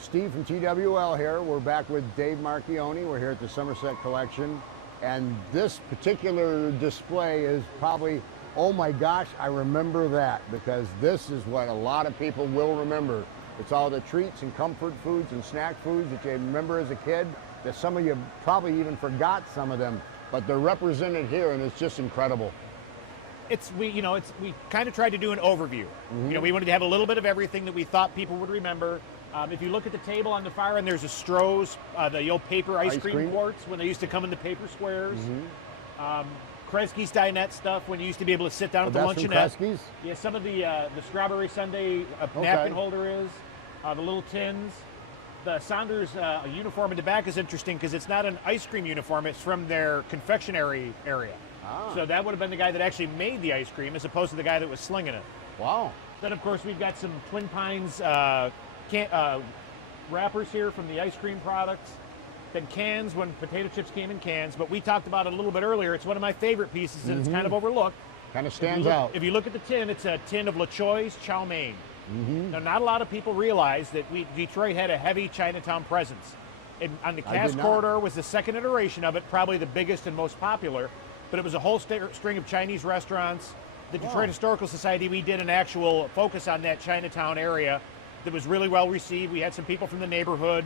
Steve from TWL here. We're back with Dave Marchioni. We're here at the Somerset Collection. And this particular display is probably, oh my gosh, I remember that, because this is what a lot of people will remember. It's all the treats and comfort foods and snack foods that you remember as a kid, that some of you probably even forgot some of them, but they're represented here, and it's just incredible. We kind of tried to do an overview. We wanted to have a little bit of everything that we thought people would remember. If you look at the table on the far end, there's a Stroh's, the old paper ice cream quarts when they used to come in the paper squares. Kresge's dinette stuff when you used to be able to sit down at the luncheonette. Kresge's? Yeah, some of the strawberry sundae napkin holder is, the little tins. The Saunders uniform in the back is interesting because it's not an ice cream uniform, it's from their confectionery area. So that would have been the guy that actually made the ice cream as opposed to the guy that was slinging it. Wow. Then, of course, we've got some Twin Pines wrappers here from the ice cream products. Then cans when potato chips came in cans. But we talked about it a little bit earlier. It's one of my favorite pieces, and it's kind of overlooked. Kind of stands out. If you look at the tin, it's a tin of La Choi's chow mein. Now, not a lot of people realize that Detroit had a heavy Chinatown presence. On the Cass Corridor was the second iteration of it, probably the biggest and most popular. But it was a whole string of Chinese restaurants. The Detroit Historical Society, we did an actual focus on that Chinatown area that was really well received. We had some people from the neighborhood,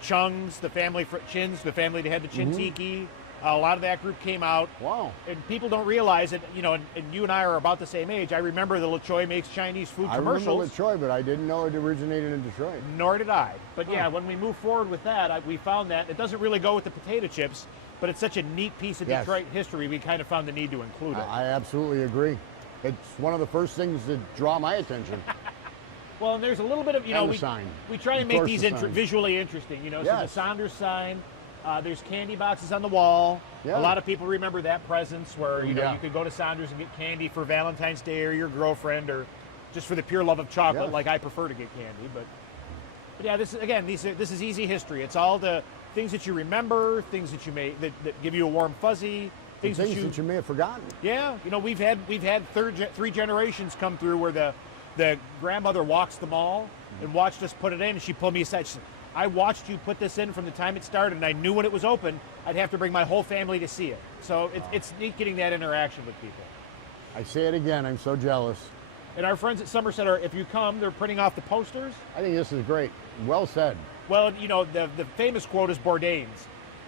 Chung's, the family, Chin's, the family that had the Chin Tiki. A lot of that group came out. Wow. And people don't realize it, and you and I are about the same age. I remember the La Choy makes Chinese food commercials. I remember La Choy, but I didn't know it originated in Detroit. Nor did I. But yeah, when we move forward with that, we found that it doesn't really go with the potato chips, but it's such a neat piece of Detroit history, we kind of found the need to include it. I absolutely agree. It's one of the first things that draw my attention. Well, and there's a little bit of, we try to make these visually interesting, so the Saunders sign, there's candy boxes on the wall. A lot of people remember that presence where, you could go to Saunders and get candy for Valentine's Day or your girlfriend or just for the pure love of chocolate, like I prefer to get candy. But yeah, this is easy history. It's all the things that you remember, things that you that give you a warm fuzzy, things that you may have forgotten. Yeah, we've had three generations come through where the grandmother walks the mall and watched us put it in, and she pulled me aside. She said, I watched you put this in from the time it started, and I knew when it was open, I'd have to bring my whole family to see it. So it's neat getting that interaction with people. I say it again, I'm so jealous. And our friends at Somerset if you come, they're printing off the posters. I think this is great. Well said. Well, the famous quote is Bourdain's.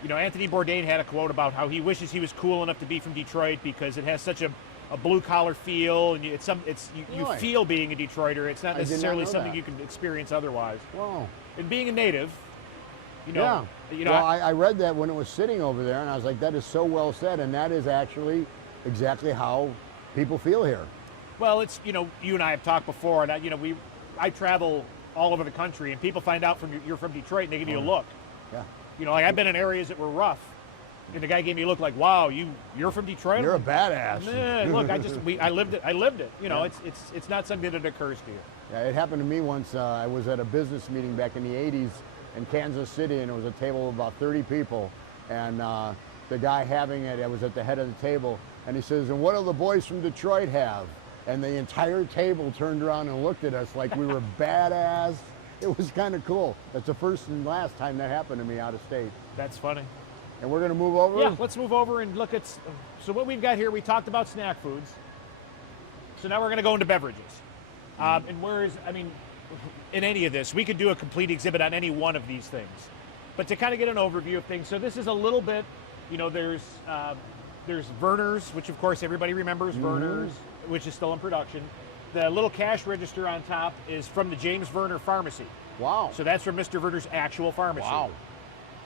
Anthony Bourdain had a quote about how he wishes he was cool enough to be from Detroit because it has such a blue-collar feel, and you feel being a Detroiter. It's not necessarily something you can experience otherwise. Wow. And being a native, well, I read that when it was sitting over there, and I was like, that is so well said, and that is actually exactly how people feel here. Well, it's, you and I have talked before, and I travel all over the country, and people find out you're from Detroit, and they give you a look. Yeah. I've been in areas that were rough, and the guy gave me a look like, "Wow, you're from Detroit." You're a badass. Man, look, I lived it. I lived it. It's not something that occurs to you. Yeah, it happened to me once. I was at a business meeting back in the '80s in Kansas City, and it was a table of about 30 people, and the guy having it, I was at the head of the table, and he says, "And what do the boys from Detroit have?" And the entire table turned around and looked at us like we were badass. It was kind of cool. That's the first and last time that happened to me out of state. That's funny. And we're going to move over? Yeah, let's move over and look at... So what we've got here, we talked about snack foods. So now we're going to go into beverages. And in any of this, we could do a complete exhibit on any one of these things. But to kind of get an overview of things, so this is a little bit, there's Verner's, which of course everybody remembers, Verner's, which is still in production. The little cash register on top is from the James Verner Pharmacy. Wow. So that's from Mr. Verner's actual pharmacy. Wow.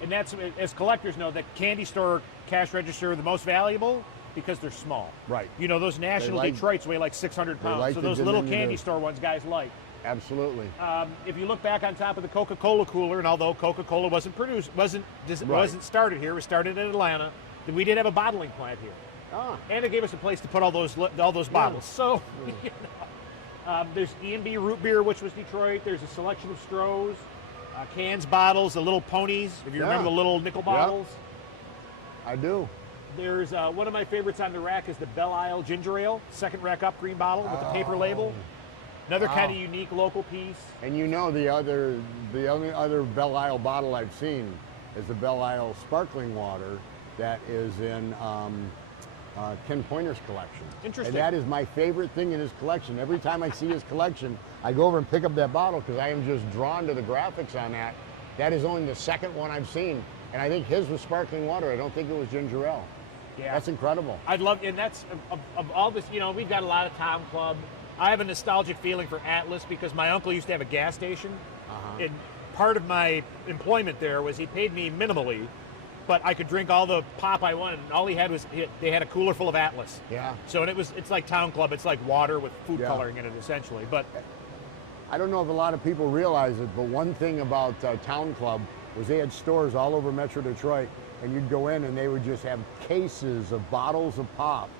And that's, as collectors know, that candy store cash register are the most valuable because they're small. Right. Those national Detroits weigh like 600 pounds. So those little candy store ones guys like. Absolutely. If you look back on top of the Coca-Cola cooler, and although Coca-Cola wasn't started here, it was started in Atlanta, then we did have a bottling plant here. And it gave us a place to put all those bottles. So, there's E&B root beer, which was Detroit. There's a selection of Stroh's, cans, bottles, the little ponies. If you remember the little nickel bottles. I do. There's one of my favorites on the rack is the Belle Isle Ginger Ale, second rack up, green bottle with the paper label. Another kind of unique local piece. And the the only other Belle Isle bottle I've seen is the Belle Isle sparkling water that is in Ken Pointer's collection. Interesting. And that is my favorite thing in his collection. Every time I see his collection, I go over and pick up that bottle because I am just drawn to the graphics on that. That is only the second one I've seen. And I think his was sparkling water. I don't think it was ginger ale. Yeah. That's incredible. I'd love, and that's, of all this, you know, we've got a lot of Town Club. I have a nostalgic feeling for Atlas because my uncle used to have a gas station. And part of my employment there was he paid me minimally, but I could drink all the pop I wanted. And all he had was, they had a cooler full of Atlas. Yeah. So, and it's like Town Club. It's like water with food coloring in it, essentially. But I don't know if a lot of people realize it, but one thing about Town Club was they had stores all over Metro Detroit, and you'd go in and they would just have cases of bottles of pop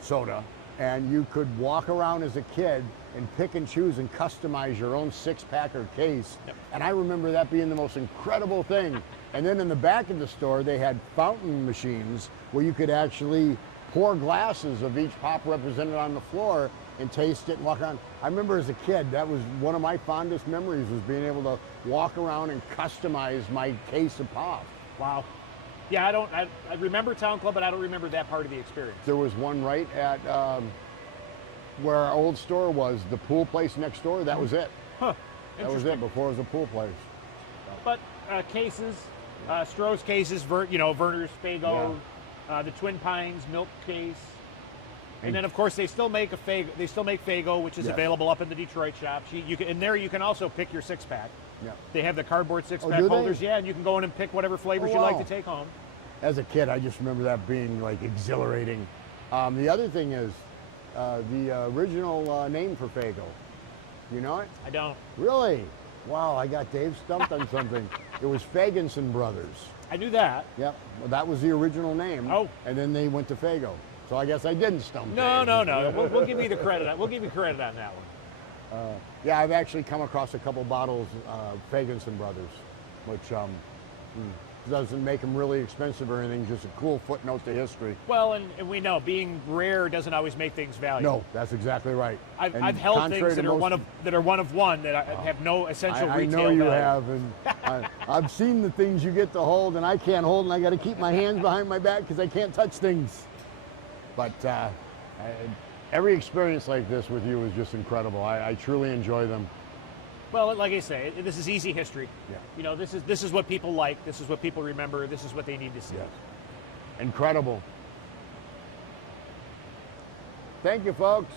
soda, and you could walk around as a kid and pick and choose and customize your own six-pack or case. Yep. And I remember that being the most incredible thing. And then in the back of the store, they had fountain machines where you could actually pour glasses of each pop represented on the floor and taste it and walk around. I remember as a kid, that was one of my fondest memories, was being able to walk around and customize my case of pop. wow. Yeah, I remember Town Club, but I don't remember that part of the experience. There was one right at where our old store was, the pool place next door. That was it. Huh. That was it before it was a pool place. But cases, Stroh's cases, Werner's Fago, the Twin Pines milk case, and then of course they still make a Fago. They still make Fago, which is available up in the Detroit shops. You can, in there you can also pick your six-pack. Yeah. They have the cardboard six-pack do holders, they? and you can go in and pick whatever flavors you like to take home. As a kid, I just remember that being like exhilarating. The other thing is the original name for Fago. You know it? I don't. Really? Wow, I got Dave stumped on something. It was Fagenson Brothers. I knew that. Yep, well, that was the original name. Oh. And then they went to Fago. So I guess I didn't stump No, Dave. we'll give you the credit. We'll give you credit on that one. Yeah, I've actually come across a couple bottles of Fagenson Brothers, which doesn't make them really expensive or anything, just a cool footnote to history. Well, and we know being rare doesn't always make things valuable. No, that's exactly right. I've held things that are one of one that have no essential I retail know you value. have, and I've seen the things you get to hold, and I can't hold, and I got to keep my hands behind my back because I can't touch things. But every experience like this with you is just incredible. I truly enjoy them. Well, like I say, this is easy history. Yeah. You know, this is what people like. This is what people remember. This is what they need to see. Yes. Incredible. Thank you, folks.